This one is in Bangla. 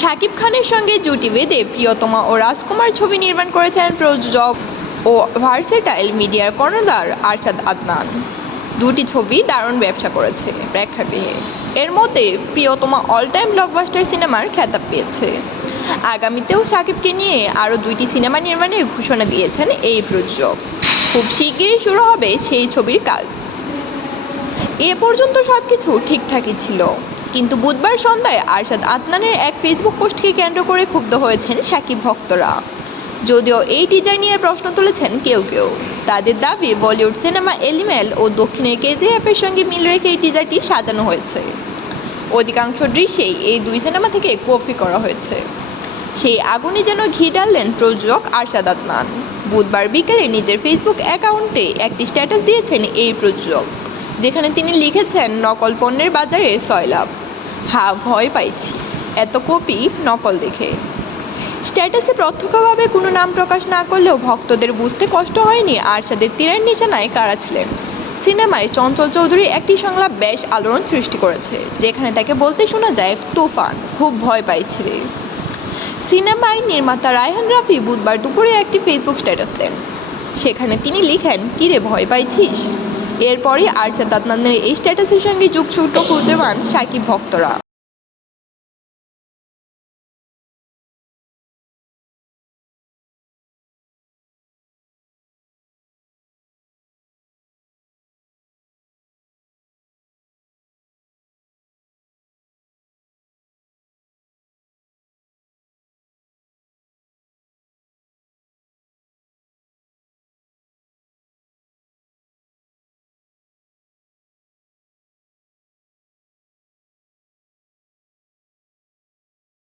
শাকিব খানের সঙ্গে জুটি বেঁধে প্রিয়তমা ও রাজকুমার ছবি নির্মাণ করেছেন প্রযোজক ও ভার্সেটাইল মিডিয়ার কর্ণধার আরশাদ আদনান। দুটি ছবি দারুণ ব্যবসা করেছে প্রেক্ষাগৃহে। এর মধ্যে প্রিয়তমা অল টাইম ব্লকবাস্টার সিনেমার খেতাব পেয়েছে। আগামীতেও শাকিবকে নিয়ে আরও 2টি সিনেমা নির্মাণের ঘোষণা দিয়েছেন এই প্রযোজক। খুব শিগগিরই শুরু হবে সেই ছবির কাজ। এ পর্যন্ত সবকিছু ঠিকঠাকই ছিল, কিন্তু বুধবার সন্ধ্যায় আরশাদ আদনানের এক ফেসবুক পোস্টকে কেন্দ্র করে ক্ষুব্ধ হয়েছেন শাকিব ভক্তরা। যদিও এই টিজার নিয়ে প্রশ্ন তুলেছেন কেউ কেউ। তাদের দাবি, বলিউড সিনেমা এলিমেল ও দক্ষিণের কেজিএফের সঙ্গে মিল রেখে এই টিজারটি সাজানো হয়েছে। অধিকাংশ দৃশ্যেই এই 2 সিনেমা থেকে কপি করা হয়েছে। সেই আগুনে যেন ঘি ঢাললেন প্রযোজক আরশাদ আদনান। বুধবার বিকেলে নিজের ফেসবুক অ্যাকাউন্টে একটি স্ট্যাটাস দিয়েছেন এই প্রযোজক, যেখানে তিনি লিখেছেন, নকল পণ্যের বাজারে সয়লাভ। হ্যাঁ, ভয় পাইছি এত কপি নকল দেখে। স্ট্যাটাসে প্রত্যক্ষভাবে কোনো নাম প্রকাশ না করলেও ভক্তদের বুঝতে কষ্ট হয়নি আরশাদের তীরের নিশানায় কারা ছিলেন। সিনেমায় চঞ্চল চৌধুরীর একটি সংলাপ বেশ আলোড়ন সৃষ্টি করেছে, যেখানে তাকে বলতে শোনা যায়, তুফান, খুব ভয় পাইছি রে। সিনেমায় নির্মাতা রায়হান রাফি বুধবার দুপুরে একটি ফেসবুক স্ট্যাটাস দেন। সেখানে তিনি লিখেন, কিরে ভয় পাইছিস? এরপরই আরশাদ আদনানের এই স্ট্যাটাসের সঙ্গে যোগসূত্র খুঁজে পান শাকিব ভক্তরা।